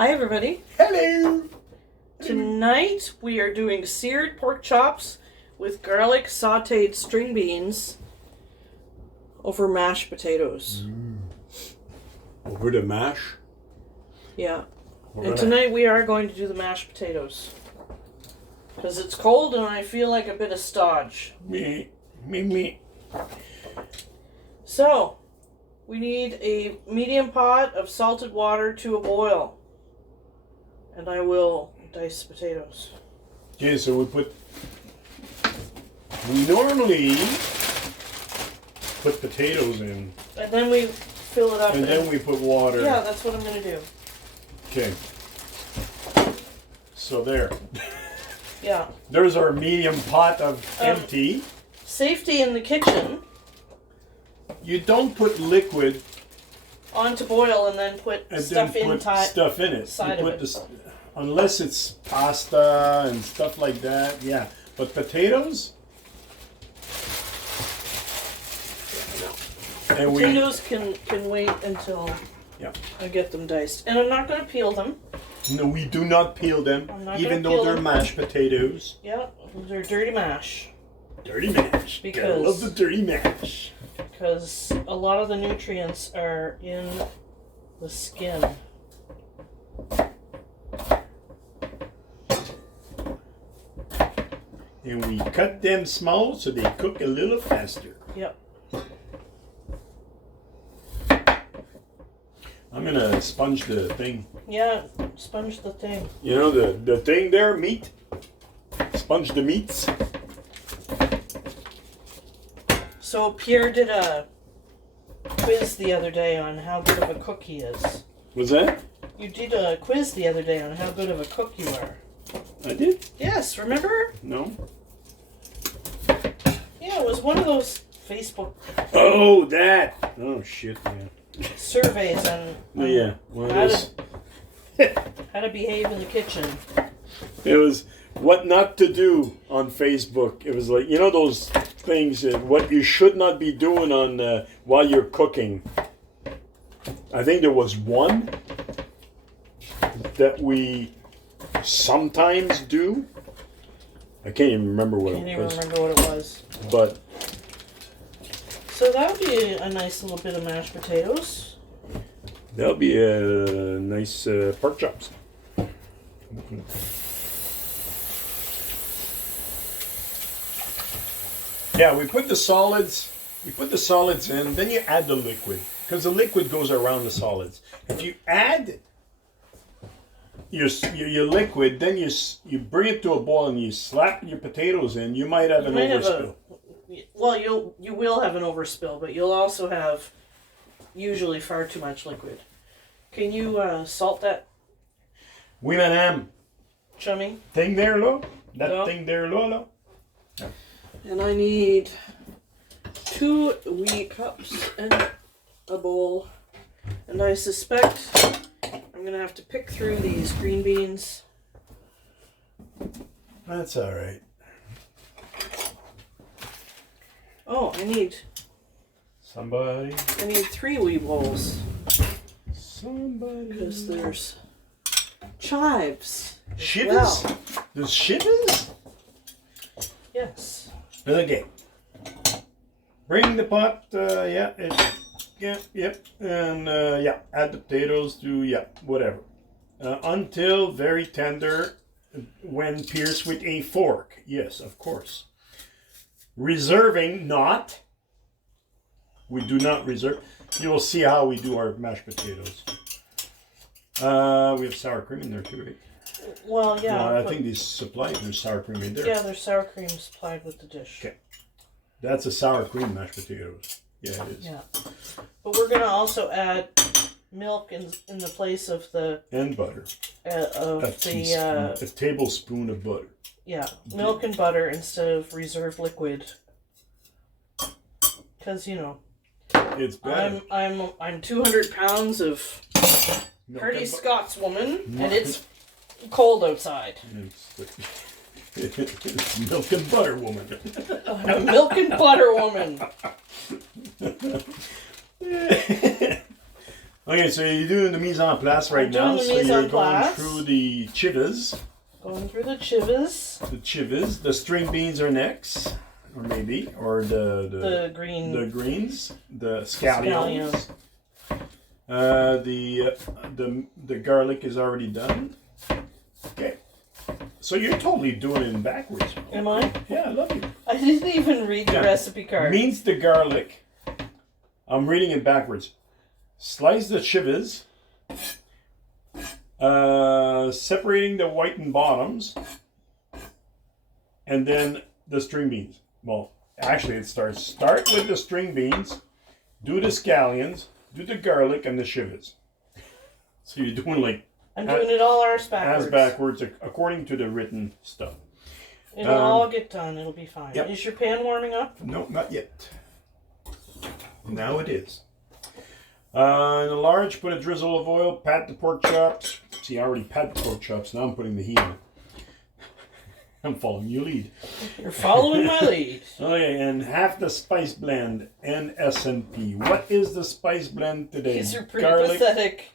Hi everybody. Hello! Tonight we are doing seared pork chops with garlic sauteed string beans over mashed potatoes. Over the mash. Yeah. We're And gonna- tonight we are going to do the mashed potatoes. Because it's cold and I feel like a bit of stodge. Me. So, we need a medium pot of salted water to a boil. And I will dice potatoes. Okay, so we normally put potatoes in, And then we fill it up. and then we put water. Yeah, that's what I'm going to do. Okay. So there. Yeah. There's our medium pot of empty. Safety in the kitchen. You don't put liquid On to boil and then put and stuff then put stuff in it. side You of put it. this, unless it's pasta and stuff like that, yeah. But potatoes. And Potatoes can wait until Yeah. I get them diced. And I'm not going to peel them. No, we do not peel them, I'm not even gonna though peel they're them. mashed potatoes. Yeah, they're dirty mash. Dirty mash. Because- Gotta love the dirty mash. Because a lot of the nutrients are in the skin. And we cut them small so they cook a little faster. Yep. I'm gonna sponge the thing. Yeah, sponge the thing. You know the thing there, meat? Sponge the meats. So Pierre did a quiz the other day on how good of a cook he is. Was that? You did a quiz the other day on how good of a cook you are. I did? Yes, remember? No? Yeah, it was one of those Facebook Oh, that! Oh, shit, man. surveys on Yeah, one of how those. how to behave in the kitchen. It was what not to do on Facebook. It was like, you know those things, what you should not be doing on while you're cooking. I think there was one that we sometimes do. I can't even remember what Can't it even was. remember what it was. But So that would be a nice little bit of mashed potatoes. that'll be a nice pork chops. Yeah, we put the solids. You put the solids in, then you add the liquid because the liquid goes around the solids. If you add your liquid, then you bring it to a boil and you slap your potatoes in. You might have an might have overspill. Well, you will have an overspill, but you'll also have usually far too much liquid. Can you salt that, Oui, madame. chummy? Thing there, lo. That No. thing there, lo. And I need 2 wee cups and a bowl. And I suspect I'm gonna have to pick through these green beans. That's all right. Oh, I need Somebody. 3 wee bowls Somebody. because there's chives. Shivers? Well. There's shivers? Yes. Okay. Bring the pot, yep, and add the potatoes to, whatever. Until very tender when pierced with a fork. Yes, of course. Reserving not. We do not reserve. You will see how we do our mashed potatoes. We have sour cream in there too, right? Well, yeah. No, I but- think these supplied, there's sour cream in there. Yeah, there's sour cream supplied with the dish. Okay. That's a sour cream mashed potatoes. Yeah, it is. Yeah. But we're going to also add milk in the place of the And butter. A tablespoon of butter. milk and butter instead of reserve liquid. Cuz It's better. I'm 200 pounds of Milk hearty and Scotswoman and it's cold outside. It's milk and butter woman. I'm a milk and butter woman. Okay, so you're doing the mise en place right I'm now. doing the So mise you're en going place. through the chives. Going through the chives. The chives. The string beans are next. Or maybe. Or The green. the greens. The scallions. The garlic is already done. Okay. So you're totally doing it in backwards. Am I? Yeah, I love you. I didn't even read the recipe card. Mince the garlic. I'm reading it backwards. Slice the chives. Separating the whitened bottoms. And then the string beans. Well, actually it starts. Start with the string beans. Do the scallions. Do the garlic and the chives. So you're doing like... I'm doing it all arse backwards. As backwards, according to the written stuff. It'll all get done. It'll be fine. Yep. Is your pan warming up? No, not yet. Now it is. In a large, put a drizzle of oil, pat the pork chops. See, I already pat the pork chops, now I'm putting the heat on. I'm following your lead. You're following my lead. Okay, and half the spice blend, NSNP. What is the spice blend today? These are pretty pathetic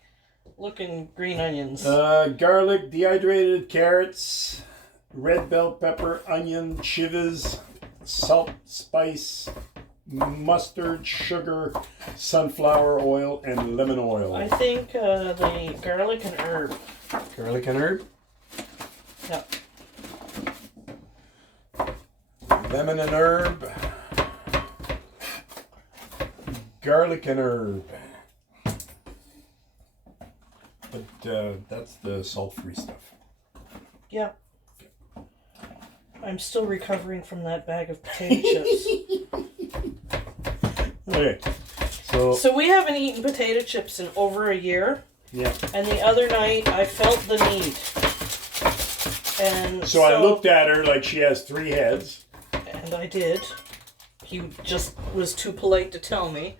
looking green onions. Garlic, dehydrated carrots, red bell pepper, onion, chives, salt, spice, mustard, sugar, sunflower oil, and lemon oil. I think the garlic and herb. Garlic and herb? Yep. Lemon and herb. Garlic and herb. But that's the salt-free stuff. Yeah. I'm still recovering from that bag of potato chips. Okay. So we haven't eaten potato chips in over a year. Yeah. And the other night I felt the need. And so I looked at her like she has 3 heads. And I did. He just was too polite to tell me.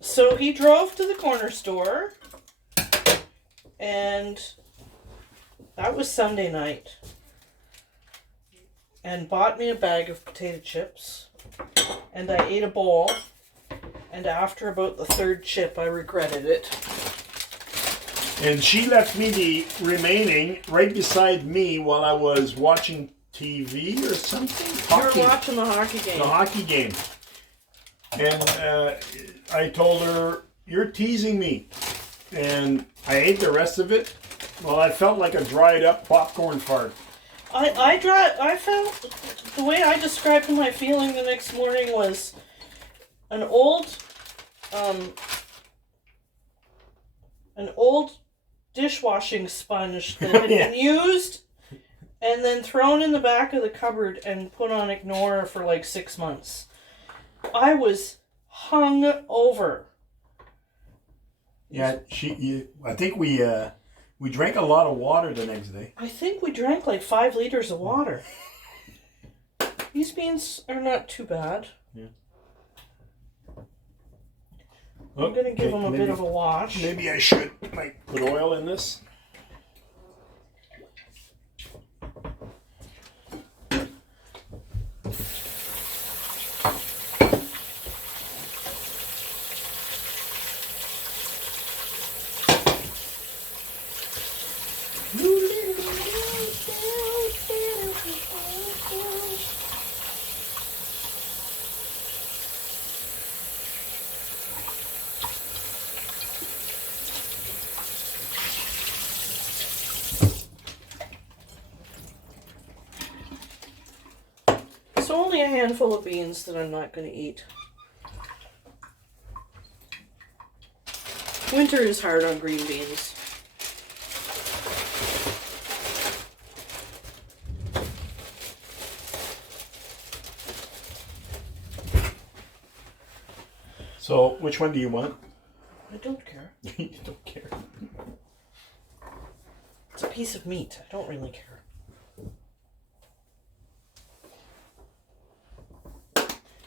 So he drove to the corner store. And that was Sunday night. And bought me a bag of potato chips. And I ate a bowl. And after about the 3rd chip, I regretted it. And she left me the remaining right beside me while I was watching TV or something. You were watching the hockey game. The hockey game. And I told her, "You're teasing me." And I ate the rest of it. Well, I felt like a dried up popcorn fart. I felt, the way I described my feeling the next morning was an old dishwashing sponge that had been used and then thrown in the back of the cupboard and put on ignore for like 6 months. I was hung over. Yeah, I think we drank a lot of water the next day. I think we drank like 5 liters of water. These beans are not too bad. Yeah. I'm going to give them a bit of a wash. Maybe I should put oil in this. It's only a handful of beans that I'm not going to eat. Winter is hard on green beans. So, which one do you want? I don't care. You don't care. It's a piece of meat. I don't really care.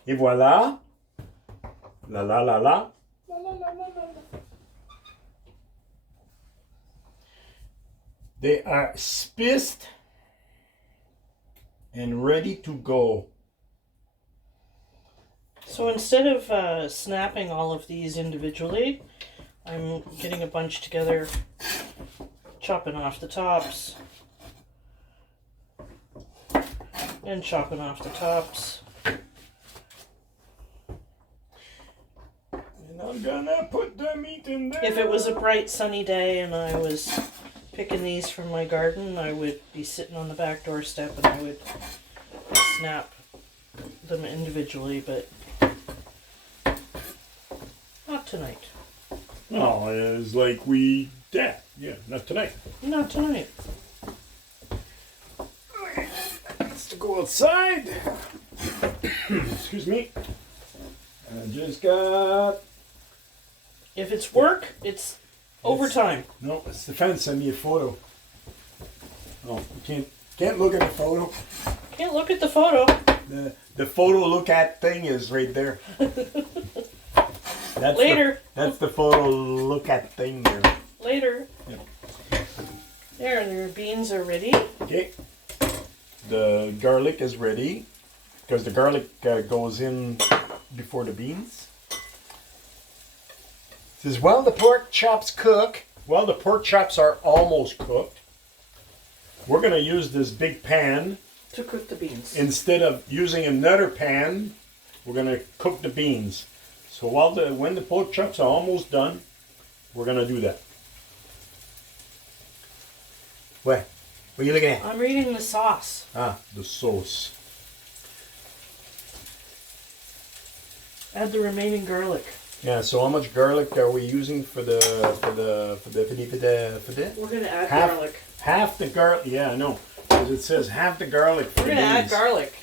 Et voilà. La la la la. La la la la la. They are spiced and ready to go. So instead of snapping all of these individually, I'm getting a bunch together, chopping off the tops, and chopping off the tops. And I'm gonna put the meat in there. If it was a bright sunny day and I was picking these from my garden, I would be sitting on the back doorstep and I would snap them individually, but not tonight. Oh, it's like we did. Yeah, not tonight. Not tonight. Let's to go outside. Excuse me. I just got. If it's work, it's overtime. No, it's the fence. Send me a photo. Oh, you can't look at the photo. Can't look at the photo. The photo look at thing is right there. That's Later. That's the photo look at thing there. Later. Yeah. Their beans are ready. Okay. The garlic is ready because the garlic goes in before the beans. It says, while the pork chops cook, while the pork chops are almost cooked, we're going to use this big pan. To cook the beans. Instead of using another pan, we're going to cook the beans. So when the pork chops are almost done, we're going to do that. What? What are you looking at? I'm reading the sauce. Ah, the sauce. Add the remaining garlic. Yeah. So how much garlic are we using for the? We're gonna add Half- garlic. Half the garlic. Yeah, I know. Because it says half the garlic for We're the gonna add beans. garlic.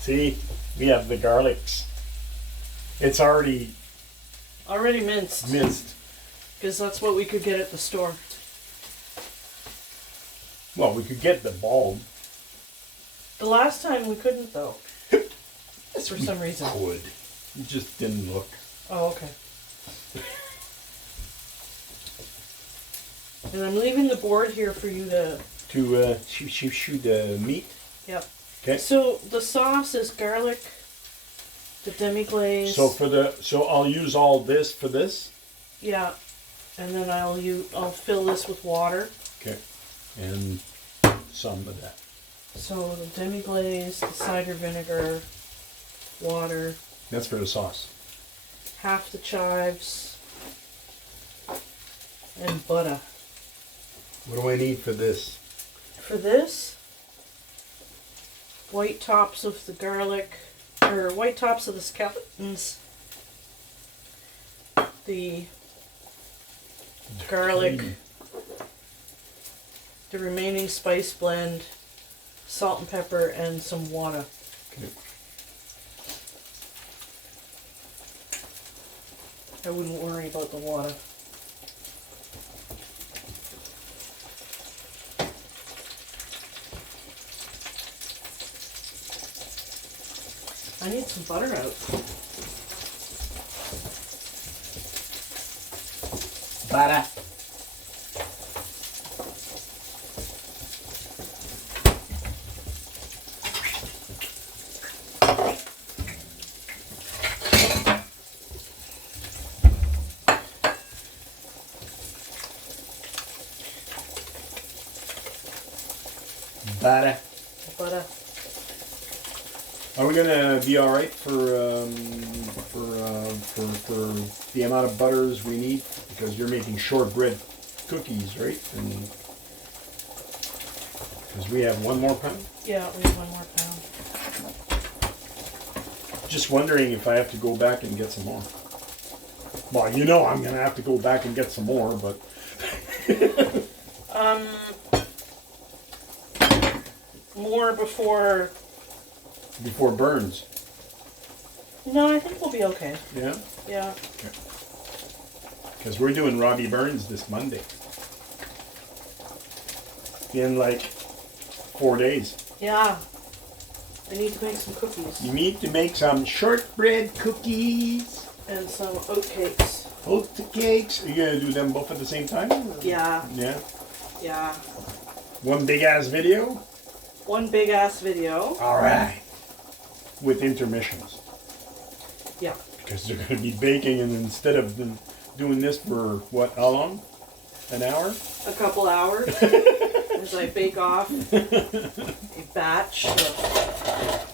See, we have the garlics. It's already Already minced. minced. Because that's what we could get at the store. Well, we could get the bulb. The last time we couldn't though. For some reason. Would. You just didn't look. Oh, okay. And I'm leaving the board here for you to. To shoot the meat. Yep. Okay. So the sauce is garlic, the demi-glaze. So I'll use all this for this. Yeah, and then I'll fill this with water. Okay. And some of that. So the demi-glaze, the cider vinegar, water, That's for the sauce. half the chives, and butter. What do I need for this? For this, white tops of the garlic, or white tops of the skeletons, the garlic, the remaining spice blend, salt and pepper, and some water. Okay. I wouldn't worry about the water. I need some butter out. Butter. Butter. Butter. Are we gonna be all right for the amount of butters we need? Because you're making shortbread cookies, right? Because we have 1 more pound. Yeah, we have 1 more pound. Just wondering if I have to go back and get some more. Well, you know I'm gonna have to go back and get some more, but More before. before burns. No, I think we'll be okay. Yeah. Yeah. Because we're doing Robbie Burns this Monday. In like 4 days. Yeah. I need to make some cookies. You need to make some shortbread cookies. And some oat cakes. Oat cakes. Are you gonna do them both at the same time? Or? Yeah. Yeah. Yeah. One big ass video. One big ass video. All right. with intermissions. Yeah. Because they're going to be baking, and instead of them doing this for what, how long? An hour? A couple hours as I bake off a batch of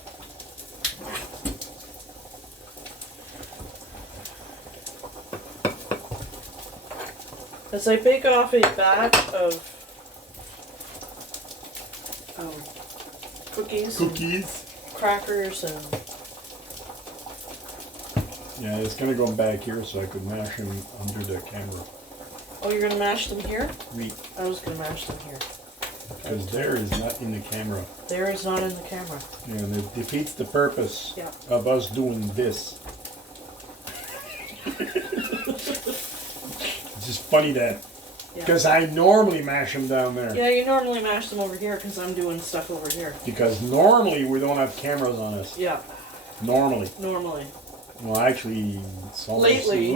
cookies, Cookies. crackers, and Yeah, it's going to go back here so I could mash them under the camera. oh, you're gonna mash them here? Wheat. I was gonna mash them here. Because there is not in the camera. There is not in the camera. And it defeats the purpose Yeah. of us doing this. It's just funny that. Yeah. Because I normally mash them down there. Yeah, you normally mash them over here because I'm doing stuff over here. Because normally we don't have cameras on us. Yeah, Normally. normally. Well, actually, it's almost lately.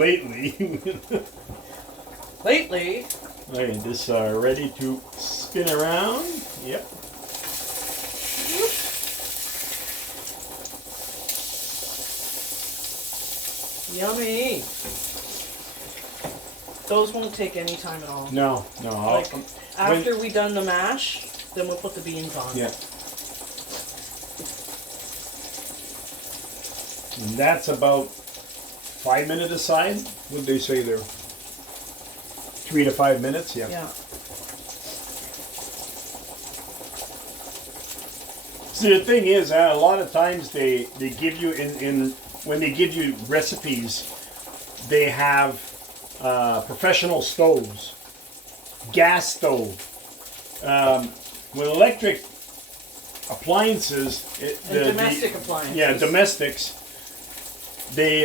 Lately, Okay, this ready to spin around. Yep. yummy. Those won't take any time at all. No, no. Like, after we done the mash, then we'll put the beans on. Yeah. And that's about 5 minutes aside. What did they say there? 3 to 5 minutes. Yeah. Yeah. See, the thing is, a lot of times they give you in when they give you recipes, they have professional stoves, gas stove, with electric appliances. Domestic appliances. Yeah, domestics. They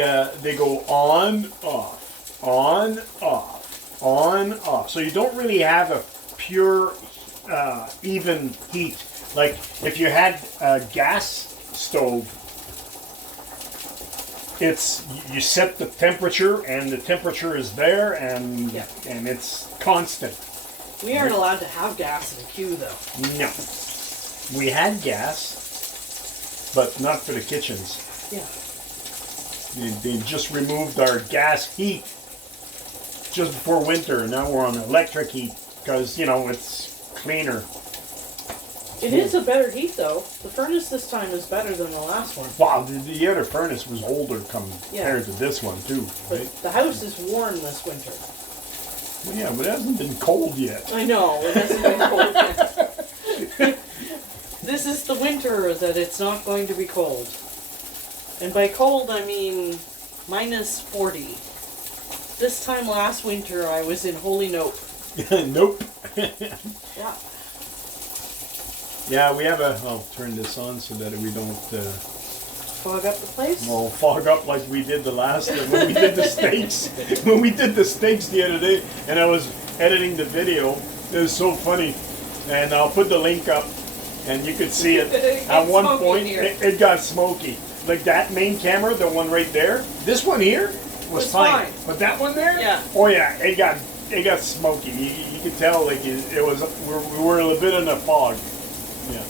go on, off, on, off, on, off. So you don't really have a pure, even heat. Like if you had a gas stove, you set the temperature and the temperature is there and Yeah. and it's constant. We aren't allowed to have gas in the queue, though. No, we had gas, but not for the kitchens. Yeah. They just removed our gas heat just before winter. Now we're on electric heat because it's cleaner. It is a better heat, though. The furnace this time is better than the last one. Wow, the other furnace was older compared to this one too, But right? the house is warm this winter. Yeah, but it hasn't been cold yet. I know, it hasn't been cold yet. This is the winter that it's not going to be cold. And by cold, I mean minus 40. This time last winter, I was in Holy Nope. Nope. Yeah. Yeah, we have I'll turn this on so that we don't Fog up the place? fog up like we did the last when we did the steaks. When we did the steaks the other day, and I was editing the video. It was so funny, and I'll put the link up, and you could see it. It At gets one smoky point, here. it got smoky. Like that main camera, the one right there. This one here was Was fine. fine. But that one there, Yeah. oh yeah, it got smoky. You could tell like it was we were a little bit in a fog. Yeah.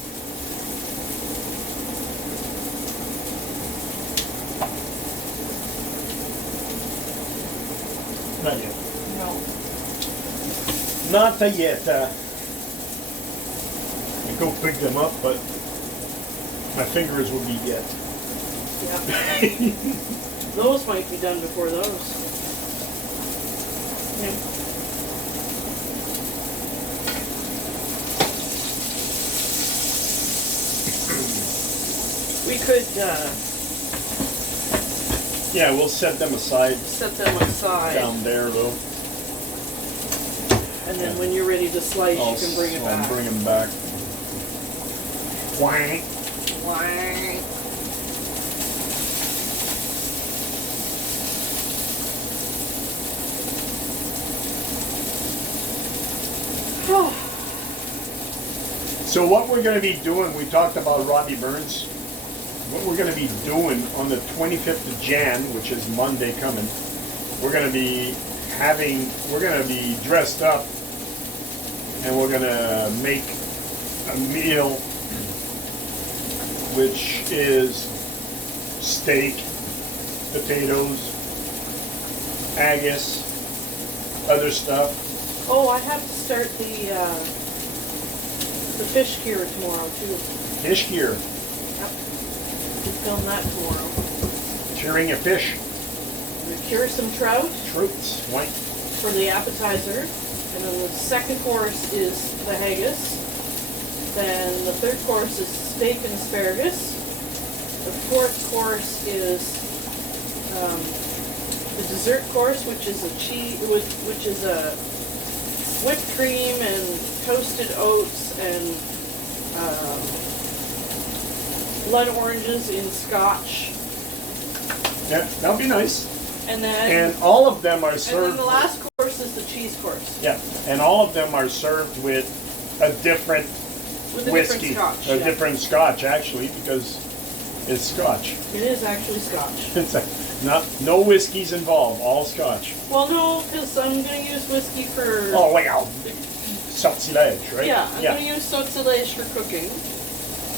Not yet. No. Not yet. I go pick them up, but my fingers will be yet. Yeah. Those might be done before those. Yeah. We could Yeah, we'll set them aside set them aside, down there, though. and then when you're ready to slice, you can bring it I'll back. bring them back. Wang. Wang. So what we're going to be doing, we talked about Robbie Burns. What we're going to be doing on the 25th of Jan, which is Monday coming, we're going to be dressed up, and we're going to make a meal which is steak, potatoes, haggis, other stuff. Oh, I have to start the fish gear tomorrow too. Fish gear, Yep. Film that tomorrow. curing a fish, We cure some trout fruits, white. for the appetizer, and then the second course is the haggis. Then the third course is steak and asparagus. The fourth course is the dessert course, which is a which is a whipped cream and toasted oats and blood oranges in scotch. Yeah, that'll be nice. And then And all of them are and then served. the last course is the cheese course Yeah, and all of them are served with a different with a whiskey, different scotch. a yeah. different scotch actually, because it's scotch. It is actually scotch. It's like no whiskeys involved, all scotch. Well, no, because I'm going to use whiskey for. Oh wow, sortilège, right? Yeah, I'm going to use sortilège for cooking.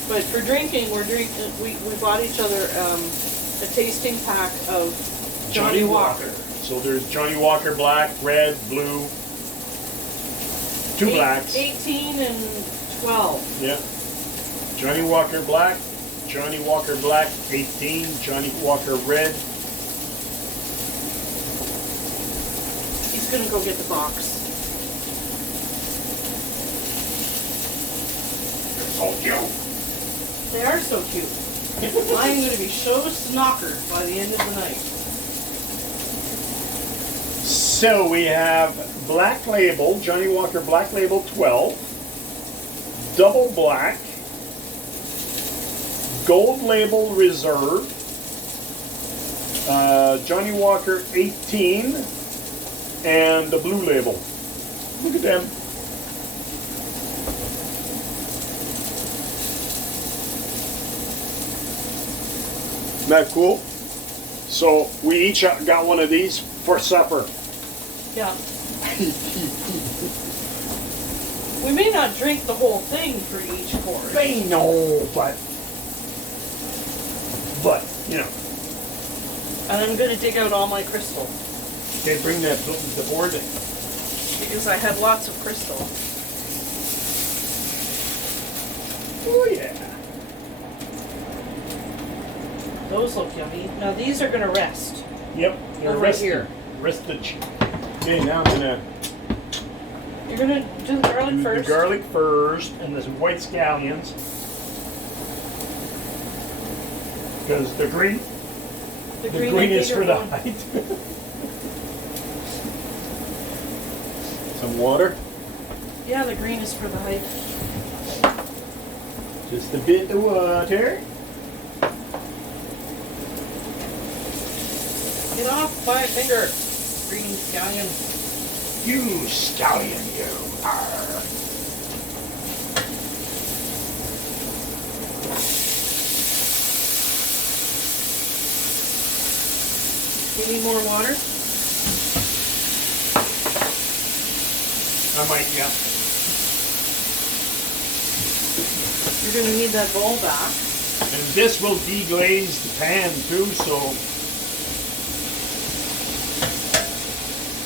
But for drinking, we bought each other a tasting pack of Johnny Walker. So there's Johnny Walker Black, Red, Blue, two blacks. 18 and 12. Yeah. Johnny Walker Black, Johnny Walker Black 18, Johnny Walker Red. He's going to go get the box. So cute. They are so cute. I'm going to be so snockered by the end of the night. So we have Black Label, Johnny Walker Black Label 12, Double Black, Gold Label Reserve, Johnny Walker 18, and the Blue Label. Look at them. Isn't that cool? So we each got one of these for supper. Yeah. We may not drink the whole thing for each course. They know, but you know, And I'm going to dig out all my crystal. they bring the board in. Because I have lots of crystal. Oh yeah. Those look yummy. Now these are going to rest. Yep. They're Over rested. here. Restage. Okay, now I'm gonna You're going to do the garlic do first. the garlic first, and the white scallions, because the green The the green, green I is think, for are the going- height. Some water. Yeah, the green is for the height. Just a bit of water. Get off my finger, green scallion. You scallion, you are. You need more water? I might, yeah. You're going to need that bowl back. And this will deglaze the pan too, so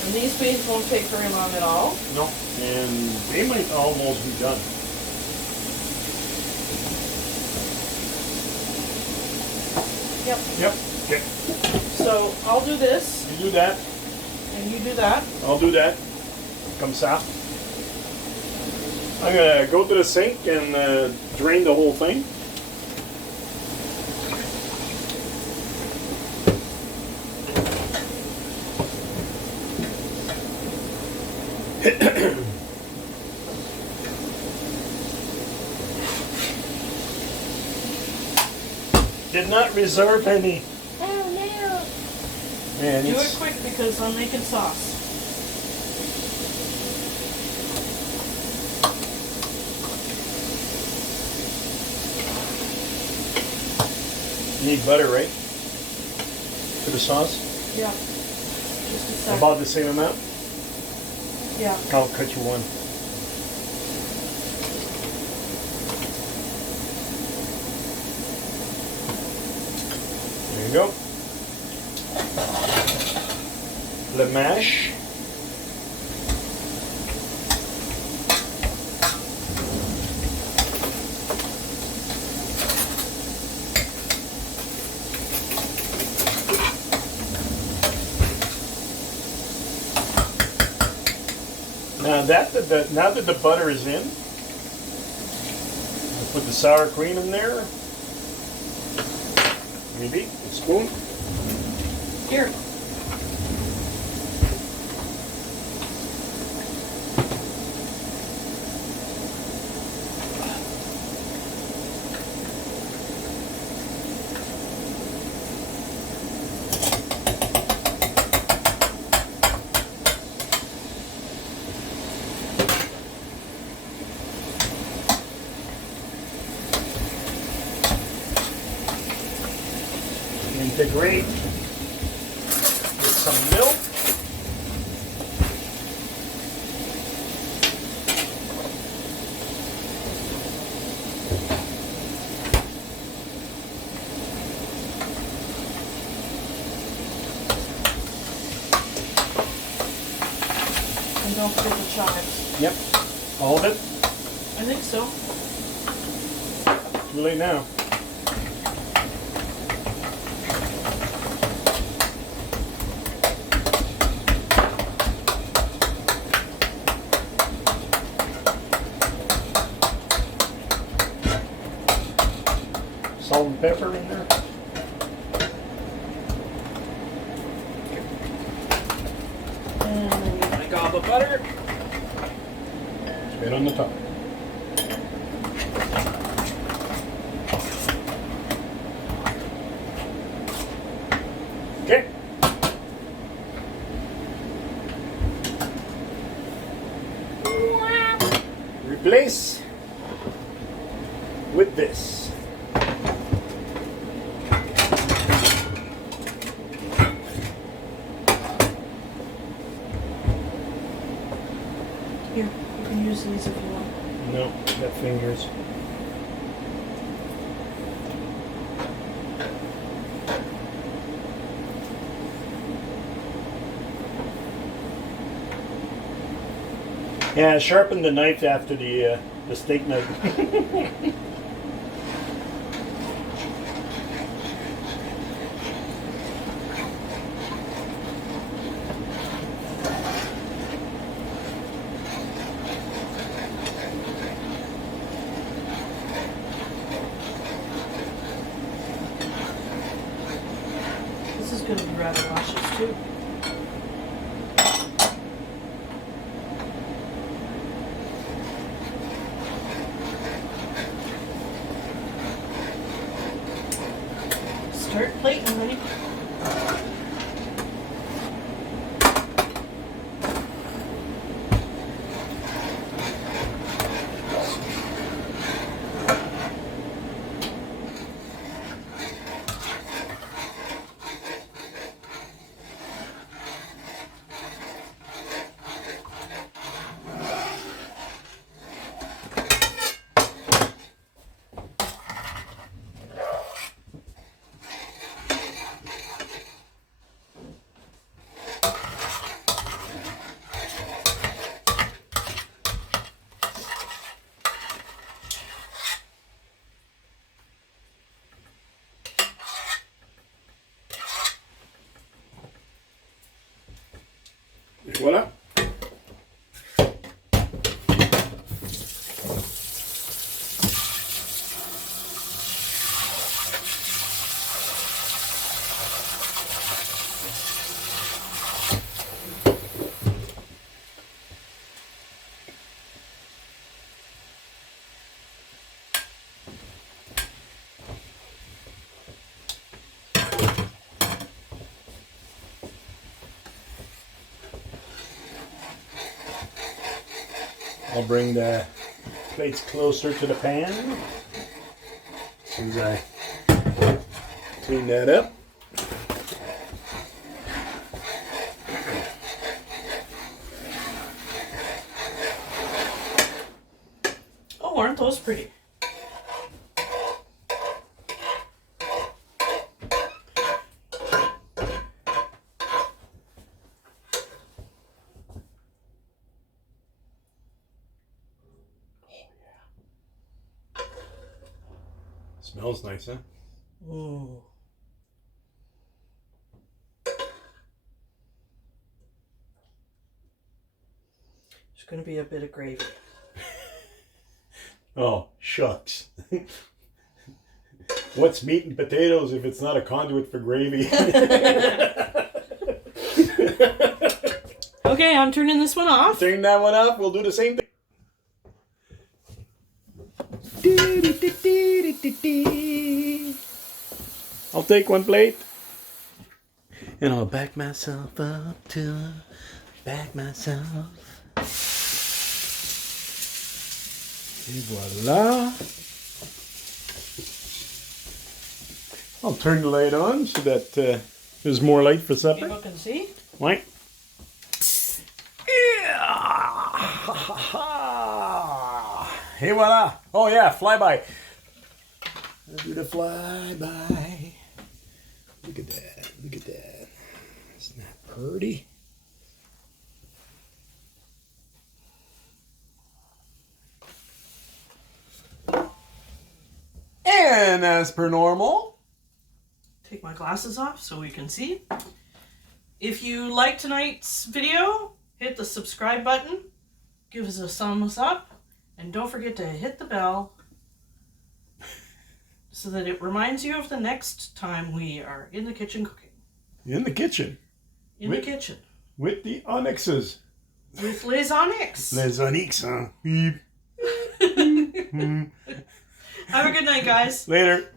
And these beans won't take very long at all. no. And they might almost be done. Yep. Yep. Okay. So I'll do this, You do that. and you do that. I'll do that. Comme ça. I'm gonna go to the sink and drain the whole thing. Did not reserve any. Oh no! And Do it it's, quick because I'm making sauce. you need butter, right? For the sauce? Yeah. Just a second. About the same amount? Yeah. I'll cut you one. There There you go. The mash. Now that the butter is in, I'll put the sour cream in there. Maybe a spoon. Here. Integrate with some milk. And don't forget the chives. Yep, all of it. I think so. Too late now. Salt and pepper in there. And I need my gob of butter. Straight on the top. Okay. Replace with this. Here, you can use these if you want. No, got fingers. Yeah, sharpen the knife after the steak knife. This is going to be rather luscious too. Start plating, honey. Voilà. I'll bring the plates closer to the pan as soon as I clean that up. Oh, aren't those pretty? Smells nice, huh? Ooh. There's going to be a bit of gravy. Oh, shucks. What's meat and potatoes if it's not a conduit for gravy? Okay, I'm turning this one off. Turn that one off. We'll do the same thing. I'll take one plate. And I'll back myself up to back myself. Et voila. I'll turn the light on so that there's more light for supper. People can see. Right. Hey, voila. Oh, yeah, flyby. I'll do the flyby. Look at that. Look at that. Isn't that pretty? And as per normal, Take my glasses off so we can see. If you like tonight's video, hit the subscribe button, give us a thumbs up, and don't forget to hit the bell so that it reminds you of the next time we are in the kitchen cooking. in the kitchen In the kitchen. with the onyxes. With Les Onyx. Les onyx, huh? Beep. Have a good night, guys. Later.